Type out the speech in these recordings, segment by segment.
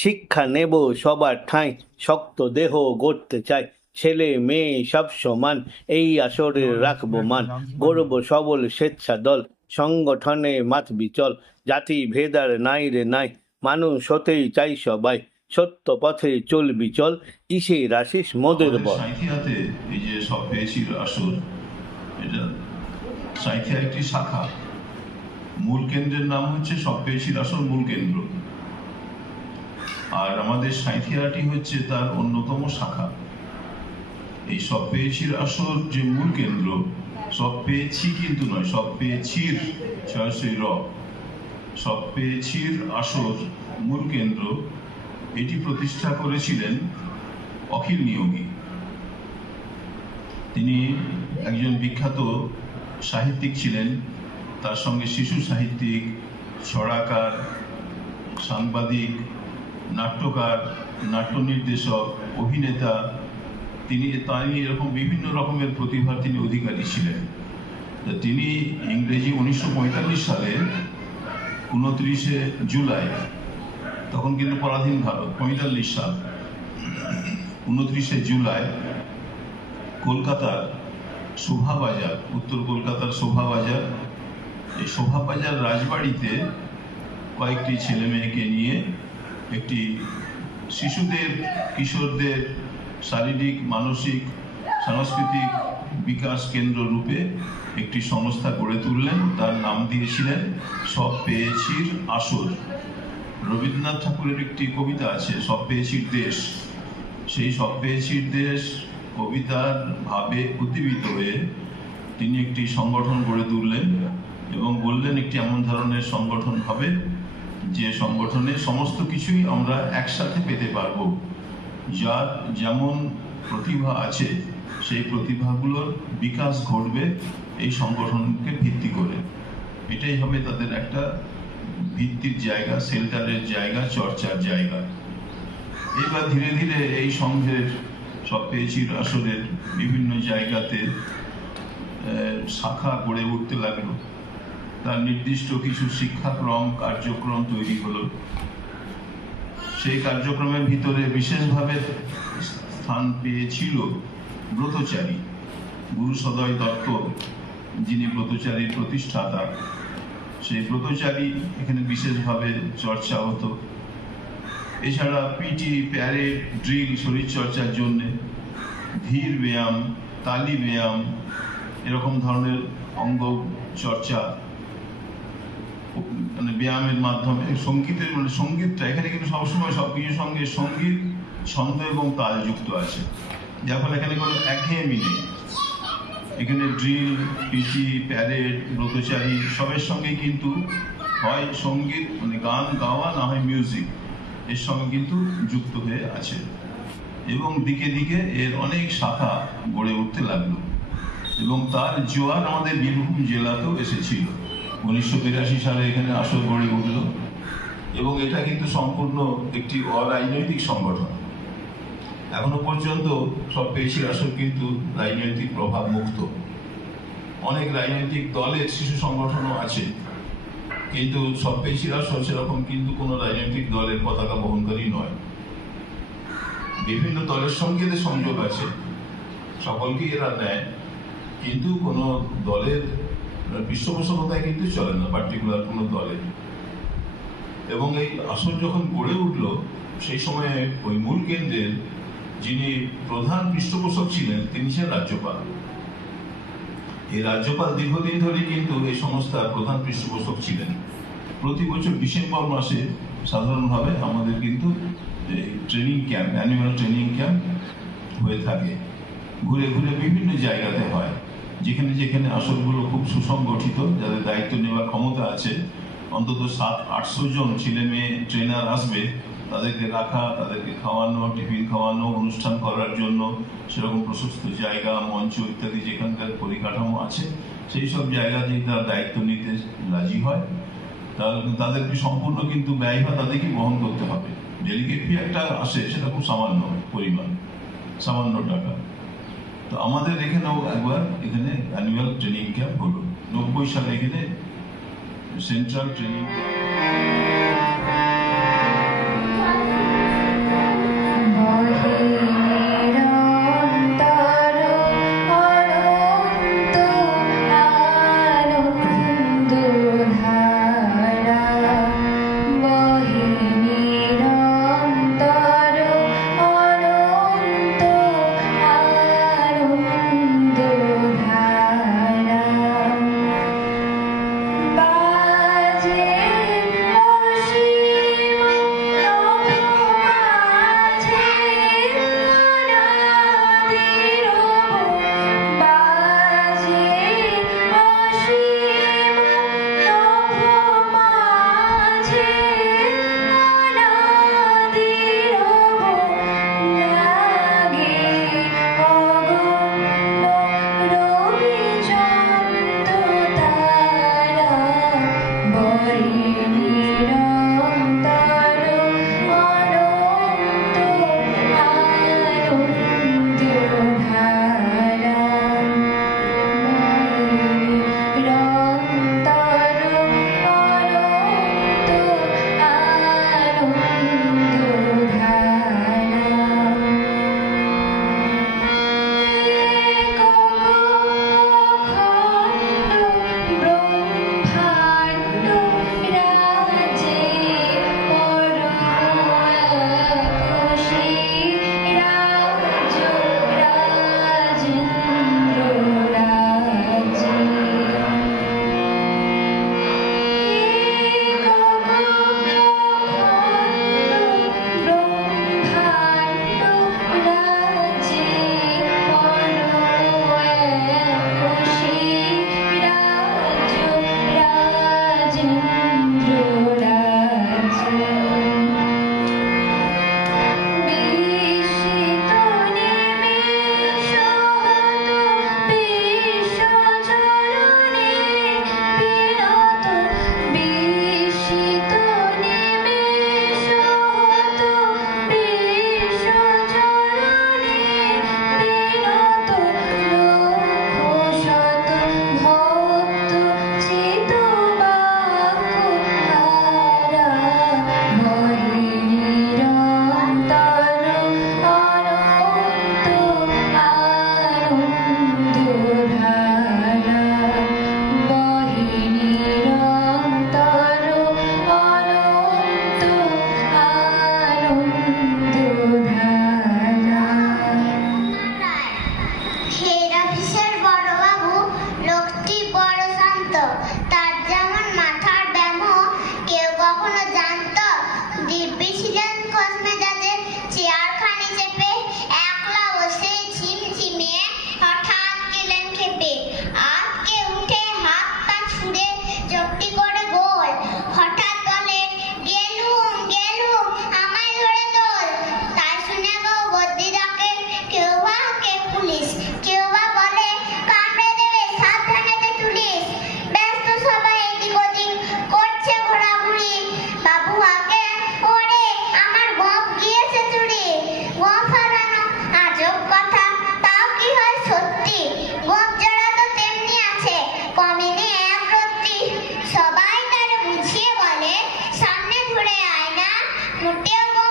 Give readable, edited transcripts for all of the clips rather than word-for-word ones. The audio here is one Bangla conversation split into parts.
শিক্ষা নেব সবার ঠাঁই, শক্ত দেহ গড়তে চাই, ছেলে মেয়ে সব সমান, এই আসরে রাখবো মান, গড়ব সবল স্বেচ্ছা দল, সংগঠনে মাত বিচল, জাতি ভেদার নাই রে নাই, মানুষ হতেই চাই সবাই, সত্য পথে চলবি চল, কিসের আশিস মোদের আমাদের বল। সাঁইথিয়াতে এই যে সব পেয়েছি আসর, এটা সাঁইথিয়া একটি শাখা। মূল কেন্দ্রের নাম হচ্ছে সব পেয়েছি আসর মূল কেন্দ্র, আর আমাদের সাঁইথিয়াটি হচ্ছে তার অন্যতম শাখা। এই সব পেয়েছির আসর যে মূল কেন্দ্র, সব পেয়েছি কিন্তু নয়, সব পেয়েছির ছয়শই র, সব পেয়েছির আসর মূল কেন্দ্র, এটি প্রতিষ্ঠা করেছিলেন অখিল নিয়োগী। তিনি একজন বিখ্যাত সাহিত্যিক ছিলেন, তার সঙ্গে শিশু সাহিত্যিক, ছড়াকার, সাংবাদিক, নাট্যকার, নাট্য নির্দেশক, অভিনেতা, তিনি এরকম বিভিন্ন রকমের প্রতিভার তিনি অধিকারী ছিলেন। তিনি ইংরেজি 1945 সালে 29শে জুলাই, তখন কিন্তু পরাধীন ভারত, 45 সাল, 29শে জুলাই কলকাতার শোভাবাজার, উত্তর কলকাতার শোভাবাজার, এই শোভাবাজার রাজবাড়িতে কয়েকটি ছেলে মেয়েকে নিয়ে একটি শিশুদের, কিশোরদের শারীরিক, মানসিক, সাংস্কৃতিক বিকাশ কেন্দ্র রূপে একটি সংস্থা গড়ে তুললেন। তার নাম দিয়েছিলেন সব পেয়েছির আসর। রবীন্দ্রনাথ ঠাকুরের একটি কবিতা আছে, সব পেয়েছির দেশ। সেই সব পেয়েছির দেশ কবিতার ভাবে উদ্দীপিত হয়ে তিনি একটি সংগঠন গড়ে তুললেন এবং বললেন একটি এমন ধরনের সংগঠন হবে যে সংগঠনে সমস্ত কিছুই আমরা একসাথে পেতে পারবো। যার যেমন প্রতিভা আছে সেই প্রতিভাগুলোর বিকাশ ঘটবে এই সংগঠনকে ভিত্তি করে। এটাই হবে তাদের একটা ভিত্তির জায়গা, সেল্টারের জায়গা, চর্চার জায়গা। এবার ধীরে ধীরে এই সংঘের সব পেয়েছির আসরের বিভিন্ন জায়গাতে শাখা গড়ে উঠতে লাগলো। তার নির্দিষ্ট কিছু শিক্ষাক্রম, কার্যক্রম তৈরি হলো। সেই কার্যক্রমের ভিতরে বিশেষভাবে স্থান পেয়েছিল ব্রতচারী। গুরু সদয় দত্ত, যিনি ব্রতচারীর প্রতিষ্ঠাতা, সেই ব্রতচারী এখানে বিশেষভাবে চর্চা হতো। এছাড়া পিটি, প্যারেড, ড্রিল, শরীরচর্চার জন্য ধীর ব্যায়াম, তালি ব্যায়াম, এরকম ধরনের অঙ্গ চর্চা, মানে ব্যায়ামের মাধ্যমে সঙ্গীতের, মানে সঙ্গীতটা এখানে কিন্তু সবসময় সবকিছুর সঙ্গে সঙ্গীত, ছন্দ এবং তাল যুক্ত আছে, যার ফলে এখানে কোনো একঘেয়েমি নেই। এখানে ড্রিল, পিটি, প্যারেড, ব্রতচারী সবের সঙ্গে কিন্তু হয় সঙ্গীত, মানে গান গাওয়া, না হয় মিউজিক, এর সঙ্গে কিন্তু যুক্ত হয়ে আছে। এবং দিকে দিকে এর অনেক শাখা গড়ে উঠতে লাগলো এবং তার জোয়ার আমাদের বীরভূম জেলাতেও এসেছিল। 1982 সালে এখানে আসর গড়ে উঠল এবং এটা কিন্তু সম্পূর্ণ একটি অরাজনৈতিক সংগঠন। এখনো পর্যন্ত সব পেয়েছির আসর কিন্তু রাজনৈতিক প্রভাব মুক্ত। অনেক রাজনৈতিক দলের শিশু সংগঠনও আছে, কিন্তু সব পেয়েছির আসর সেরকম কিন্তু কোনো রাজনৈতিক দলের পতাকা বহনকারী নয়। বিভিন্ন দলের সঙ্গে এদের সংযোগ আছে, সকলকে এরা নেয়, কিন্তু কোনো দলের পৃষ্ঠপোষকতায় কিন্তু চলে না পার্টিকুলার কোনো দলের। এবং এই আসর যখন গড়ে উঠল সেই সময়ে ওই মূল কেন্দ্রের যিনি প্রধান পৃষ্ঠপোষক ছিলেন তিনি ছিলেন রাজ্যপাল। এই রাজ্যপাল দীর্ঘদিন ধরে কিন্তু এই সংস্থার প্রধান পৃষ্ঠপোষক ছিলেন। প্রতি বছর ডিসেম্বর মাসে সাধারণভাবে আমাদের কিন্তু training camp, annual training camp হয়ে থাকে, ঘুরে ঘুরে বিভিন্ন জায়গাতে হয়, যেখানে যেখানে আসরগুলো খুব সুসংগঠিত, যাদের দায়িত্ব নেওয়ার ক্ষমতা আছে, অন্তত 700-800 জন ছেলে মেয়ে ট্রেনার আসবে, তাদেরকে রাখা, তাদেরকে খাওয়ানো, টিফিন খাওয়ানো, অনুষ্ঠান করার জন্য সেরকম প্রশস্ত জায়গা, মঞ্চ ইত্যাদি যেখানকার পরিকাঠামো আছে, সেই সব জায়গাতে তারা দায়িত্ব নিতে রাজি হয়। তাদেরকে সম্পূর্ণ কিন্তু ব্যয় তাদেরকে বহন করতে হবে। ডেলিগেট ফি একটা আসে, সেটা খুব সামান্য পরিমাণ, সামান্য টাকা। তো আমাদের এখানেও একবার এখানে অ্যানুয়াল ট্রেনিং ক্যাম্প হলো 90 সালে, এখানে সেন্ট্রাল ট্রেনিং ক্যাম্প।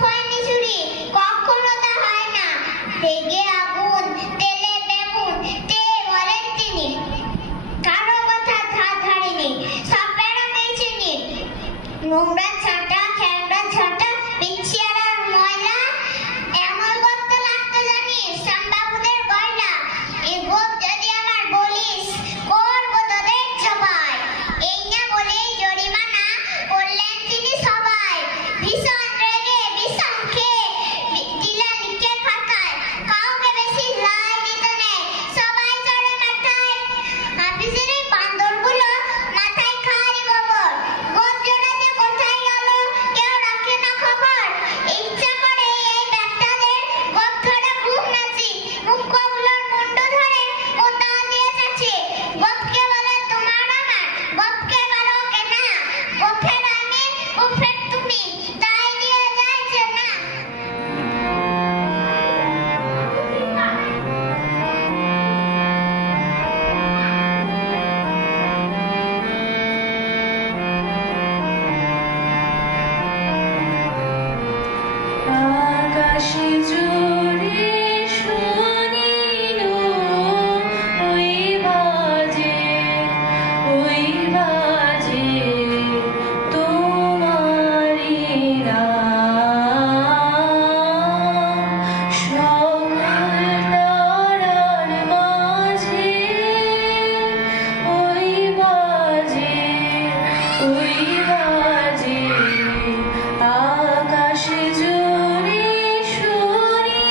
হয়নি চুরি, কখনো তা হয় না। রেগে আগুন, তেলে বেগুন, তে বলেন তিনি। কারো কথা ধার ধারিনি, সবের আমি চিনি। নোংরা ছাটা, খেংরা ছাটা, পিছিয়ারার ময়লা, এমন করতে লাগতো জানি শ্যামবাবুদের গয়লা। এ গোপ যদি আমার বলিস, করবো তোদের জবাই। এই না বলেই জরিমানা করলেন তিনি সবাই। ভীষণ রেগে, ভীষণ খেয়ে দিলেন লিখে খাতায়। কাউকে বেশি লাই দিতে নেই, সবাই চড়ে মাথায়। হাফিজের এই বান্দরগুলো মাথায় খায় গোবর। গোবরজোড়া যে কোথায় গেল, কেউ রাখে না খবর। ইচ্ছা করে এই ব্যাটাদের গোপ ধরে খুব নাচি। মুখগুলোর মুন্ডু ধরে কোদাল দিয়ে চাচি। গোপকে বলে তোমার আমার, গোপকে বলো কেনা। গোফের আমি, গোফের তুমি, তাই দিয়ে যাইছে না। আকাশে জুড়ে শুনিল ওই বাজে তোমারি নাম। সকল তারার মাঝে ওই বাজে আকাশে জুড়ে শুনি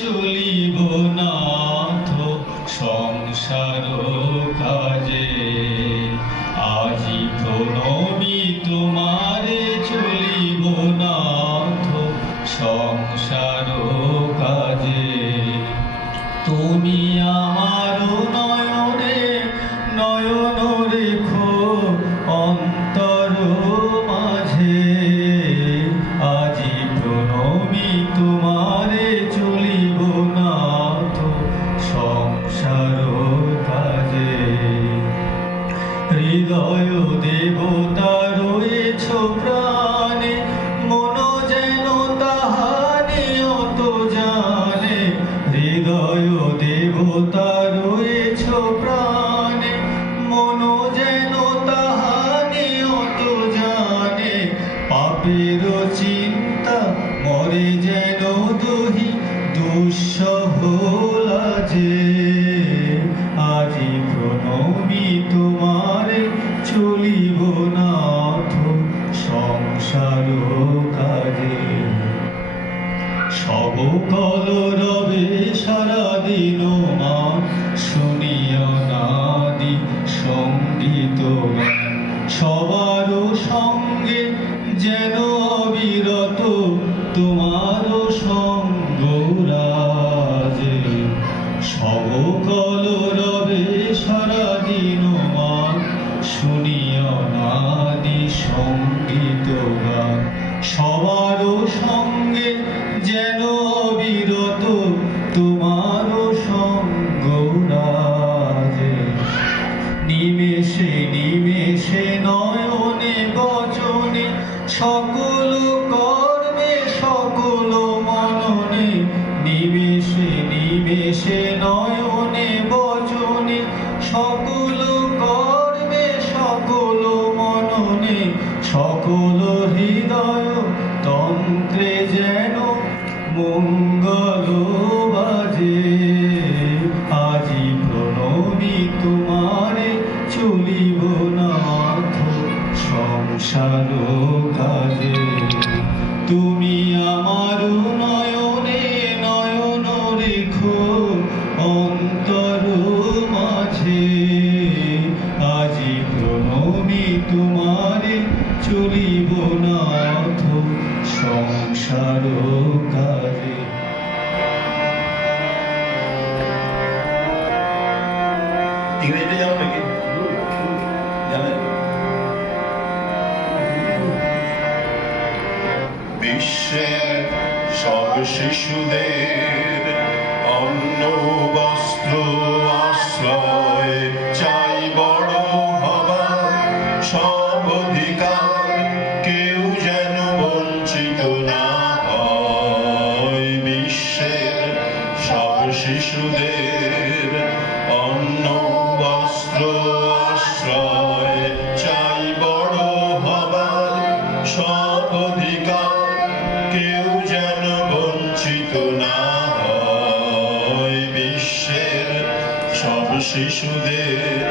চলিব নাথ সংসার কাজে। আজি প্রণমি তোমারে চলিব নাথ সংসার কাজে। তুমি আমার নয়নে নয়ন রেখো অন্তর মাঝে। আজি প্রণমি তোমারে চলিব নাথ সংসার কাজে। হৃদয় দেবতা রয়েছ প্রাণে, মন যেন তাহারে অত জানে। হৃদয় দেবতা রয়েছ প্রাণে, মন যেন তাহারে অত জানে। পাপের চিন্তা মরে যেন দহি দুঃসহ লাজে। আজি প্রণমি তোমারে চলিব নাথ সংসার কাজে। সব কলরবে সারাদিন মান শুনিও নাদি সঙ্গীত গান। সবার সঙ্গে যেন অবিরত তোমার সঙ্গ রাজে। সব কলরবে সারাদিন মান শুনিও নাদি সঙ্গীত গান। সবার সঙ্গে যেন অবিরত তোমার সঙ্গ রাজে। নিমেষে নিমেষে নয়নে বচনে সকল কর্মে সকল মননে। নিমেষে নিমেষে নয়নে বচনে সকল কর্মে সকল মননে। সকল হৃদয় তন্ত্রে যেন মঙ্গল বাজে। আজি প্রণমি তোমারে চলিব নাথ সংসার কাজে। তুমি আমার নয়নে নয়ন রেখো অন্তর মাঝে। আজি প্রণমি তোমারে চলিব নাথ সংসার কাজে। ইংরেজিতে জানো নাকি? জানেন? বিশ্বের সব শিশুদের অন্ন বস্ত্র আশ্রয় চাই বড় হবার সব অধিকার কেউ যেন বঞ্চিত না হয়। বিশ্বের সব শিশুদের অন্ন বস্ত্র আশ্রয় চাই বড় হবার সব অধিকার কেউ যেন বঞ্চিত না হয়। বিশ্বের সব শিশুদের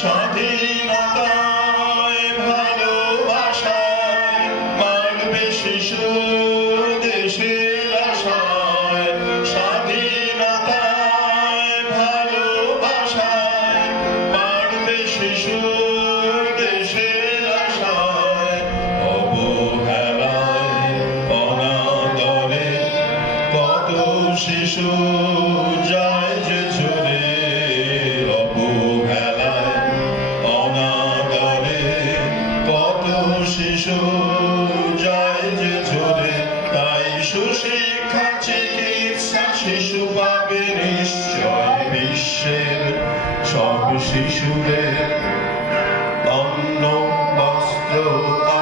স্বাধীনতায় ভালোবাসায় মানবে শিশু দেশের আশায়। স্বাধীনতায় ভালোবাসায় মানবে শিশু দেশের আশায়। অবহেলায় অনাদরে কত শিশু যায় যে ঝরে। অবহেলায় অনাদরে কত শিশু যায় যে ঝরে। তাই সুশিক্ষা চিকিৎসা শিশু পাবে নিশ্চয়। বিশ্বের সব শিশুদের অন্ন বস্ত্র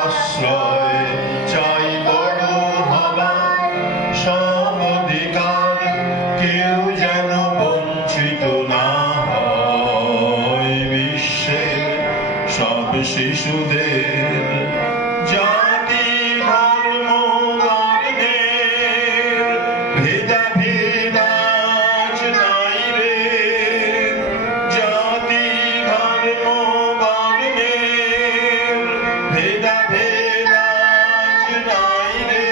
আশ্রয় চাই বড় হবার সব অধিকার কেউ যেন বঞ্চিত না হয়। বিশ্বের সব শিশুদের জাতি ধর্ম বর্ণের ভেদাভেদ আজ নাই রে। জাতি ধর্ম বর্ণের ভেদাভেদ আজ নাই রে।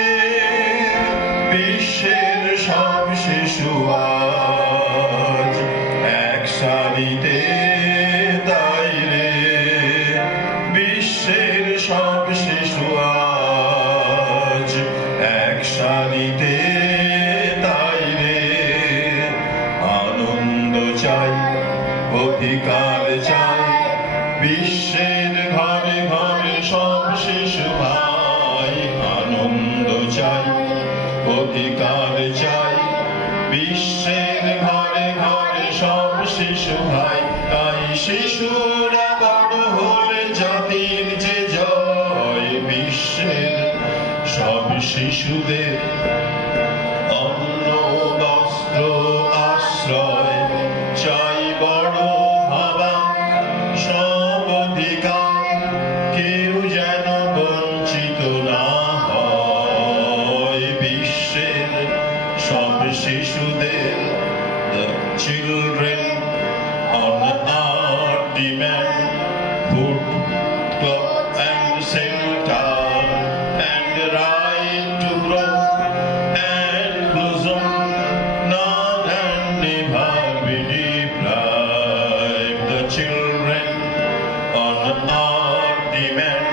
বিশ্বের সব শিশু আজ এক সারিতে, তাই রে বিশ্বের সব শিশু আজ এক সারিতে, তাই রে আনন্দ চাই, অধিকার চাই, বিশ্বের ঘরে ঘরে সব শিশু ভাই আনন্দ চাই, অধিকার চাই, বিশ্বের ঘরে ঘরে সব শিশু ভাই। তাই শিশুরা বড় হলে জাতির যে জয়, বিশ্বের সব শিশুদের অন্ন বস্ত্র আশ্রয় চাই, বড় হওয়া সব অধিকার, কেউ যেন বঞ্চিত না হয়, বিশ্বের সব শিশুদের। The children on our demand food, cloth and shelter, and the right to grow and blossom, none and never be deprived. The children on our demand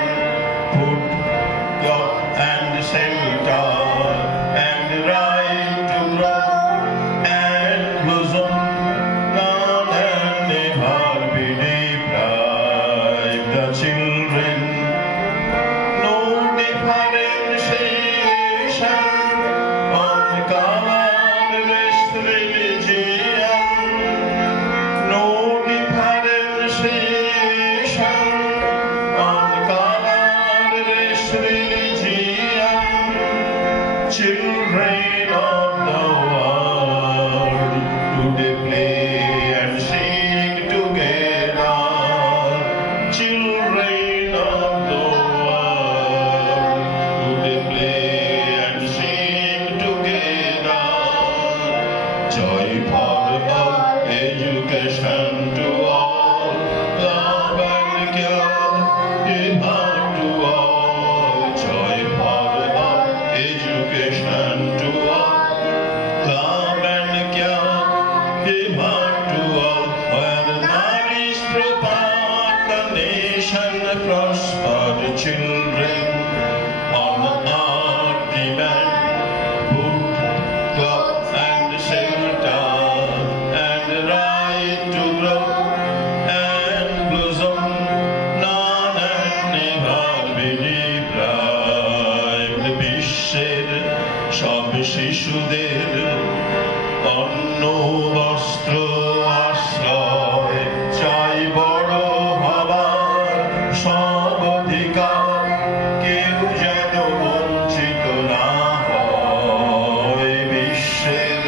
food, cloth and shelter, and the right to grow and blossom, none and never be deprived. The children, no differentiation on color, race, religion, no differentiation on color, race, religion. Children of the world, today play and sing together. Children of the world, today play and sing together. Joy for all, education to all, love and care, give heart to all. Joy for all, education to all, love and care, give heart to all. Where the knowledge proper, the nation prosper. Children on our demand, food, cloth and shelter, and the right to grow and blossom, none and never be deprived. বিশ্বের সব শিশুদের অন্ন বস্ত্র আশ্রয় চাই, বড় হবার সব অধিকার, কেউ যেন বঞ্চিত না হয়, বিশ্বের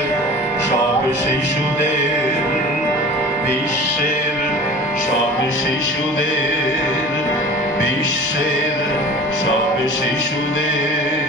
সব শিশুদের, বিশ্বের সব শিশুদের, বিশ্বের সব শিশুদের।